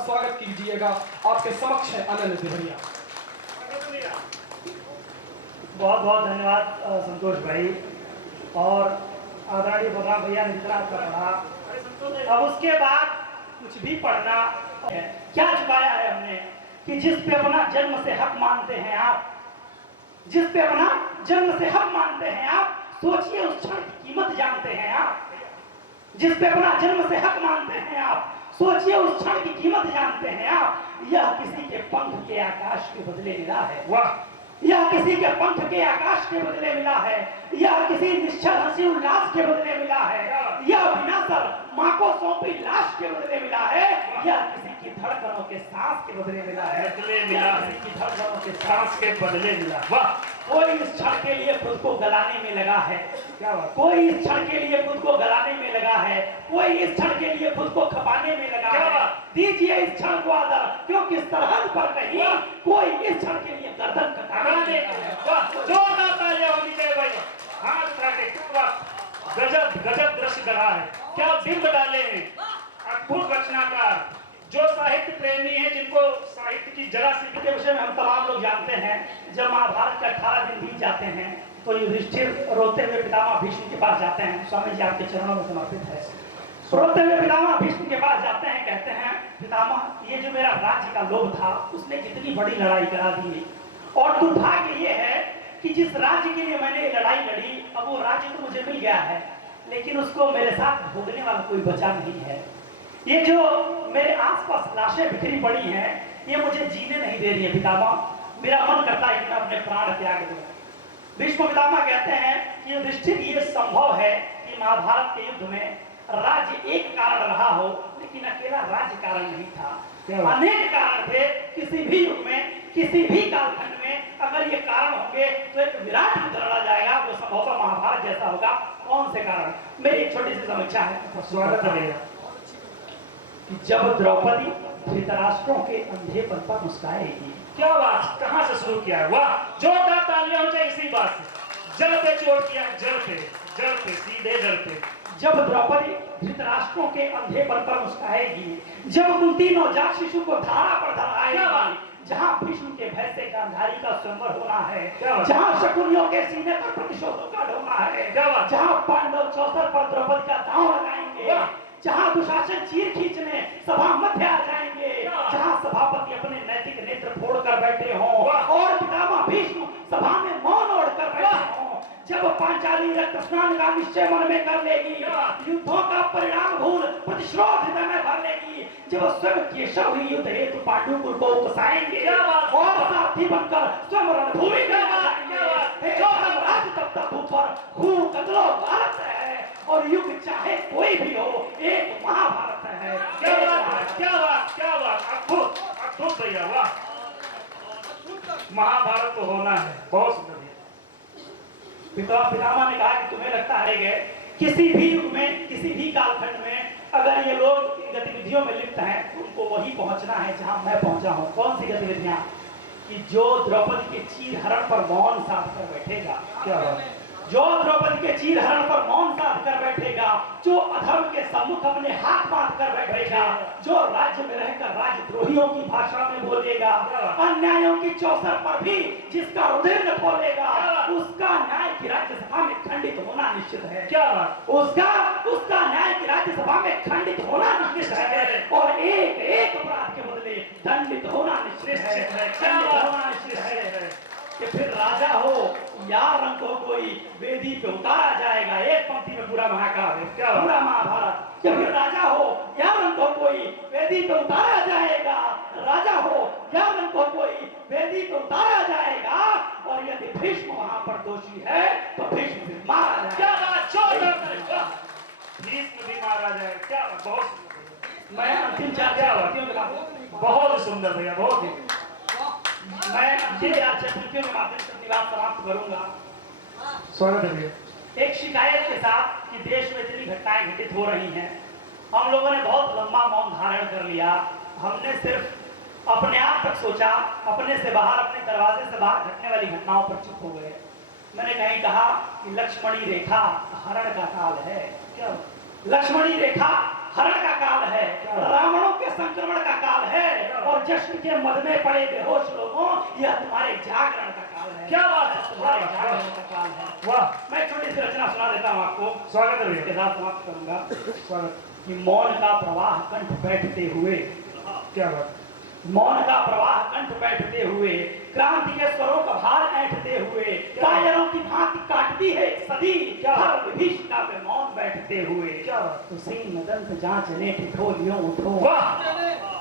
स्वागत कीजिएगा। आपके समक्ष है अनंत भैया। बहुत बहुत धन्यवाद संतोष भाई। और आदरणीय बलराम भैया ने जितना आपका पढ़ा, अब उसके बाद कुछ भी पढ़ना है। क्या छुपाया है हमने कि जिस पे अपना जन्म से हक मानते हैं आप, जिस पे अपना जन्म से हक मानते हैं आप, सोचिए उस क्षण की कीमत जानते हैं आप। जिस पे अपना जन्म से हक मानते हैं आप, सोचिए उस क्षण की कीमत जानते हैं आप। यह किसी के पंख के आकाश के बदले मिला है। वाह! यह किसी के पंख के आकाश के बदले मिला है। यह किसी निश्चल हंसी उल्लास के बदले मिला है। यह बिना सर माँ को सौंपी लाश के बदले मिला है। यह किसी की धड़कनों के सांस के बदले मिला है। किसी की धड़कनों के सांस के बदले मिला। वाह! कोई इस क्षण के लिए खुद को गलाने में लगा है। क्या बात? कोई इस क्षण के लिए खुद को गलाने में लगा है। कोई इस क्षण के लिए खुद को खपाने में लगा है। दीजिए इस क्षण को आदर, क्योंकि सरहद पर कहीं कोई इस क्षण के लिए गर्दन कटाने में लगा है। जोरदार तालियां होनी चाहिए भाई। हाथ उठा के गजब गजब दृश्य करा है। क्या बिंब डाले हैं अद्भुत रचनाकार, जो साहित्य प्रेमी हैं, जिनको साहित्य की जरा सी के विषय में हम तमाम लोग जानते हैं। जब महाभारत के 18 दिन बीत जाते हैं तो युधिष्ठिर रोते हुए पितामह भीष्म के पास जाते हैं। स्वामी जी आपके चरणों में समर्पित है। रोते हुए पितामह भीष्म के पास जाते हैं, कहते हैं पितामह, ये जो मेरा राज्य का लोभ था उसने कितनी बड़ी लड़ाई करा दी, और दुर्भाग्य ये है कि जिस राज्य के लिए मैंने लड़ाई लड़ी, अब वो राज्य तो मुझे मिल गया है, लेकिन उसको मेरे साथ भोगने वाला कोई बचा नहीं है। ये जो मेरे आसपास लाशें बिखरी पड़ी हैं, ये मुझे जीने नहीं दे रही है पितामह। मेरा मन करता है कि मैं अपने प्राण त्याग दूं। भीष्म पितामह कहते हैं कि युधिष्ठिर, ये संभव है कि महाभारत के युद्ध में राज्य एक कारण रहा हो, लेकिन अकेला राज्य कारण नहीं था। अनेक कारण थे। किसी भी युग में, किसी भी कालखंड में अगर ये कारण होंगे तो एक विराट युद्ध लड़ा जाएगा, वो संभवतः महाभारत जैसा होगा। कौन से कारण? मेरी एक छोटी सी समीक्षा है। स्वागत है। जब द्रौपदी धृतराष्ट्रों के अंधेपन पर मुस्कुराएगी। क्या बात, कहां से शुरू किया है? वाह! जोरदार तालियां हो जाए इसी बात से। जड़ पे चोट किया, जड़ पे सीधे जड़ पे। जब द्रौपदी धृतराष्ट्रों के अंधेपन पर मुस्कुराएगी, जब कुंती नवजात शिशु को धारा पर धराएगी, जहां भीष्म के भय से गांधारी का स्वयंवर होना है, जहां शकुनियों के सीने पर प्रतिशोधों का ढोना है, जहां पांडव चौसर पर द्रौपदी का दांव लगाएंगे, जहां दुशासन चीर खींचने सभा मध्य आ जाएंगे, जहां सभापति अपने नैतिक नेत्र फोड़कर बैठे हों और पितामह भीष्म सभा में मौन ओढ़कर बैठे हों, जब पांचाली रक्त स्नान का निश्चय मन में कर लेगी, युद्धों का परिणाम भूल प्रतिशोध हृदय में भर लेगी, जब स्वयं केशव ही युद्ध हेतु पांडुकुल को उकसाएंगे और साथी बनकर स्वयं रणभूमि में आ जाएंगे, तब तक ऊपर खून कतलो भारत है, और युग चाहे कोई भी हो, एक महाभारत है। क्या बात, क्या बात, क्या बात! अद्भुत, अद्भुत भैया, वाह! महाभारत तो होना है। बहुत सुंदर। पितामह ने कहा कि तुम्हें लगता है किसी भी युग में, किसी भी कालखंड में अगर ये लोग इन गतिविधियों में लिप्त हैं, तो उनको वही पहुंचना है जहां मैं पहुंचा हूं। कौन सी गतिविधियां? कि जो द्रौपदी के चीर हरण पर मौन साध कर बैठेगा। क्या बात? जो द्रौपदी के चीर हरण पर मौन साध कर बैठेगा, जो अधर्म के सम्मुख अपने हाथ बांध कर बैठेगा, जो राज्य में रहकर राजद्रोहियों की भाषा में बोलेगा, अन्यायों की चौसर पर भी जिसका रुधिर न खोलेगा, उसका न्याय की राज्यसभा में खंडित होना निश्चित है। क्या बात? उसका न्याय की राज्यसभा में खंडित होना निश्चित है, और एक एक अपराध के बदले दंडित होना निश्चित है। दंडित होना निश्चित है कि फिर राजा हो या रंग हो, कोई वेदी पे उतारा जाएगा। एक पंक्ति में पूरा महाकाव्य, क्या पूरा महाभारत। कि फिर राजा हो या रंग हो, कोई वेदी पे उतारा जाएगा। राजा हो या रंग हो, कोई वेदी पे उतारा जाएगा, और यदि भीष्म वहां पर दोषी है तो भीष्म भी मारा जाएगा। क्या बात! भीष्म भी मारा जाए। क्या बहुत! मैं अंतिम चार बहुत सुंदर भैया, बहुत ही। मैं अंतिम चार चतुर्थियों के माध्यम से निवास समाप्त करूंगा। स्वागत है भैया। एक शिकायत के साथ कि देश में इतनी घटनाएं घटित हो रही हैं, हम लोगों ने बहुत लंबा मौन धारण कर लिया। हमने सिर्फ अपने आप तक सोचा, अपने से बाहर, अपने दरवाजे से बाहर घटने वाली घटनाओं पर चुप हो गए। मैंने कहीं कहा कि लक्ष्मणी रेखा हरण का काल है। क्या लक्ष्मणी रेखा हरण का काल है, रावणों के संक्रमण का काल है, और जश्न के मद में पड़े बेहोश लोगों, यह तुम्हारे जागरण का काल है। क्या बात है, तुम्हारे जागरण का काल है। वाह, मैं छोटी सी रचना सुना देता हूँ आपको, स्वागत है इसके भैया, साथ समाप्त करूंगा स्वागत। कि मौन का प्रवाह कंठ बैठते हुए, क्या बात, मौन का प्रवाह कंठ बैठते हुए, क्रांति के स्वरों का भार ऐंठते हुए, कायरों की भांति काटती है एक सदी, हर विभीषिका पे मौन बैठते हुए। क्या बात, तो सिंह नदंत जांचने ठिठोलियों उठो, वाह,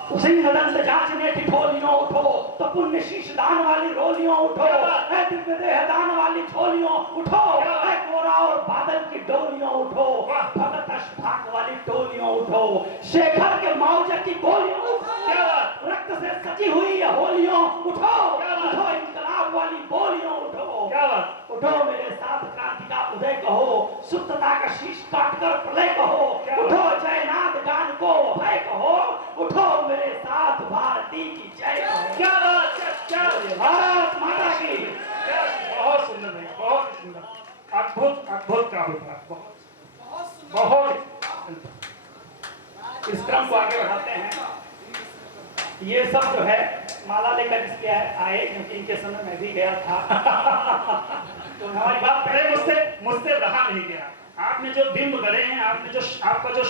तो सिंह नदंत जांचने ठिठोलियों उठो, तो पुण्य शीश दान वाली रोलियों उठो, ऐ दिव्य देह दान वाली झोलियों उठो, ऐ गोरा और बादल की डोलियों उठो, भगत अष्टभाग वाली टोलियों उठो, शेखर के माउजे की गोलियों उठो, क्या बात, रक्त से सजी हुई ये होलियों उठो, उठो इंकलाब वाली बोलियों उठो, क्या बात, उठो मेरे साथ क्रांति का उदय कहो, सुप्तता का शीश काटकर प्रलय कहो, उठो जयनाथ गान को भय कहो, उठो मेरे साथ भारती की जय कहो। क्या बात, क्या भारत माता की। क्या, बहुत सुंदर भैया, बहुत ही सुंदर, अद्भुत अद्भुत काव्य था, बहुत इस क्रम को आगे बढ़ाते हैं। ये सब जो है माला लेकर इसलिए आए क्योंकि इनके समय मैं भी गया था। तो हमारी बात पहले मुझसे रहा नहीं गया। आपने जो बिंब गढ़े हैं, आपने जो आपका जो